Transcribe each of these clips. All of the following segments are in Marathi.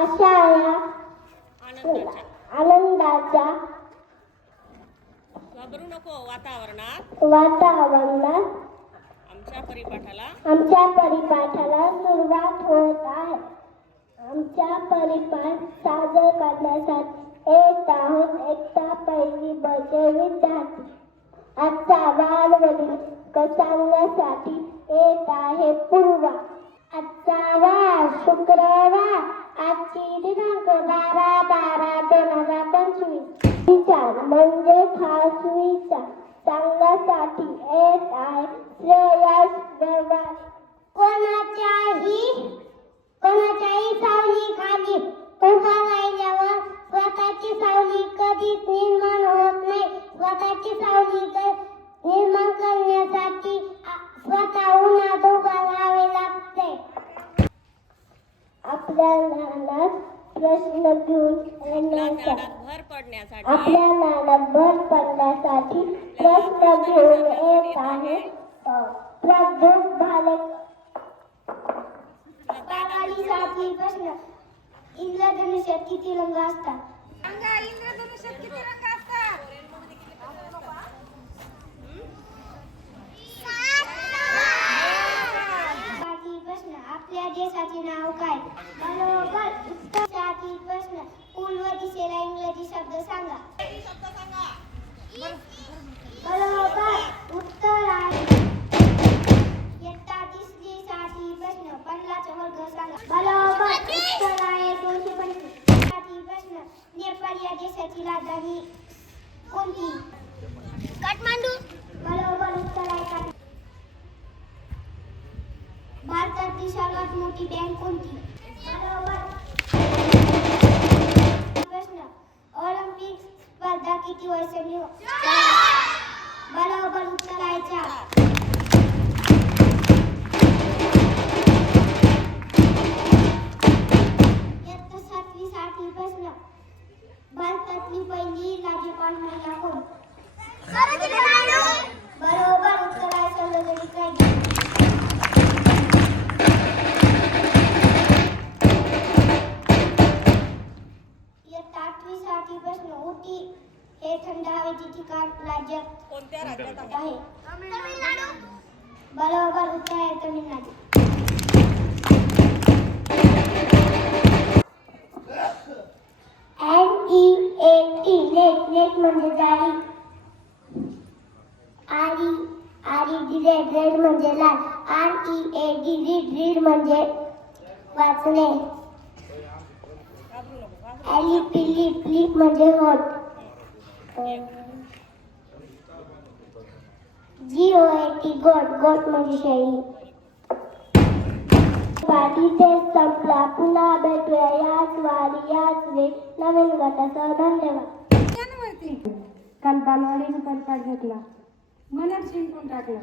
अशा या आनंदाच्या घाबरू नको वातावरणात आमच्या परिपाठाला सुरुवात होत आहे. आमच्या परिपाठ सादर करण्यासाठी येत आहोत एकता पहिली बचे विद्यार्थी. आजचा बालवडील सांगण्यासाठी येत आहे पूर्वा. आजचा वार शुक्रवार, आजची दिनांक 12/12/2025. विचार म्हणजे खास विचार सांगण्यासाठी येत आहे श्रेयस व्यवहार. कोणाच्याही सावली खाली उभा राहिल्यावर स्वतःची सावली कधीच निर्माण होत नाही. स्वतःची सावली निर्माण करण्यासाठी स्वतः उन्हात उभा राहावे लागते. आपल्या ज्ञानात प्रश्न घेऊन भर पडण्यासाठी प्रश्न घेऊन येत आहे प्रबोध भाले. सातवी प्रश्न, इंद्रधनुष्यात किती रंग असतात? इंद्रधनुष्यात किती रंग असतात? सातवी प्रश्न, आपल्या देशाचे नाव काय? बरोबर उत्तर. सातवी प्रश्न, पूर्व दिशेला इंग्रजी शब्द सांगा. बरोबर उत्तर आहे. इयत्ता तिसरी सातवी प्रश्न, 15चा वर्ग सांगा. बरोबर उत्तर आहे 225. सातवी प्रश्न, नेपाळ या देशाची राजधानी कोणती? काठमांडू. बरोबर उत्तर आहे काठमांडू. भारतातील सर्वात मोठी बँक कोणती? बरोबर. प्रश्न, ऑलिम्पिक स्पर्धा किती वर्षांनी होतात? बरोबर उत्तर आहे 4. इयत्ता सातवी सातवी प्रश्न, भारतातली पहिली राज्यपाल महिला कोण? बरोबर उत्तर आहे सरोजिनी नायडू. इयत्ता आठवी सातवी प्रश्न, उटी हे थंड हवेचे ठिकाण राज्यात कोणत्या राज्यात आहे? तामिळनाडू. बरोबर उत्तर आहे तामिळनाडू. NEAT नेट म्हणजे जाळी. रेड म्हणजे लाल. READ रीड म्हणजे वाचणे. लिप म्हणजे होठ. GOAT गोट म्हणजे शेळी. वारीचे संपला, पुन्हा भेटूया याच वारी याच वेळ नवीन गटासह. धन्यवाद. काल बालवाडीने परिपाठ घेतला, मनात जिंकून टाकला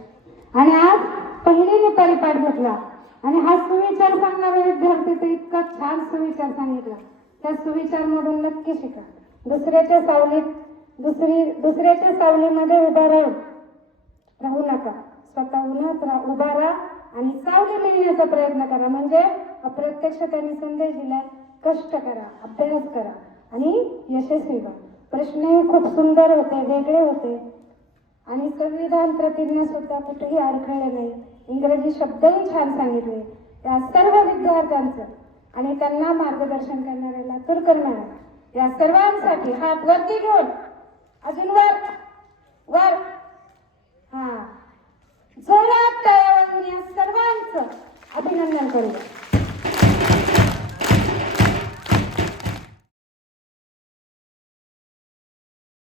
आणि आज पहिलीने परिपाठ घेतला आणि हा सुविचार सांगणारा विद्यार्थी तर इतका छान सुविचार सांगितला. त्या सुविचारमधून नक्की शिका. दुसऱ्याच्या सावलीमध्ये उभा राहू नका. स्वतः उन्हात उभा राहा आणि सावली मिळण्याचा प्रयत्न करा. म्हणजे अप्रत्यक्ष त्यांनी संदेश दिलाय, कष्ट करा, अभ्यास करा आणि यशस्वी व्हा. प्रश्नही खूप सुंदर होते, वेगळे होते आणि संविधान प्रतिज्ञा सुद्धा कुठेही अडखळले नाही. इंग्रजी शब्दही छान सांगितले. या सर्व विद्यार्थ्यांचं आणि त्यांना मार्गदर्शन करणाऱ्या, लातूर करणाऱ्या या सर्वांसाठी हात वरती घेऊन अजून वर जोरात टाळ्या वाजवून या सर्वांचं अभिनंदन करूया.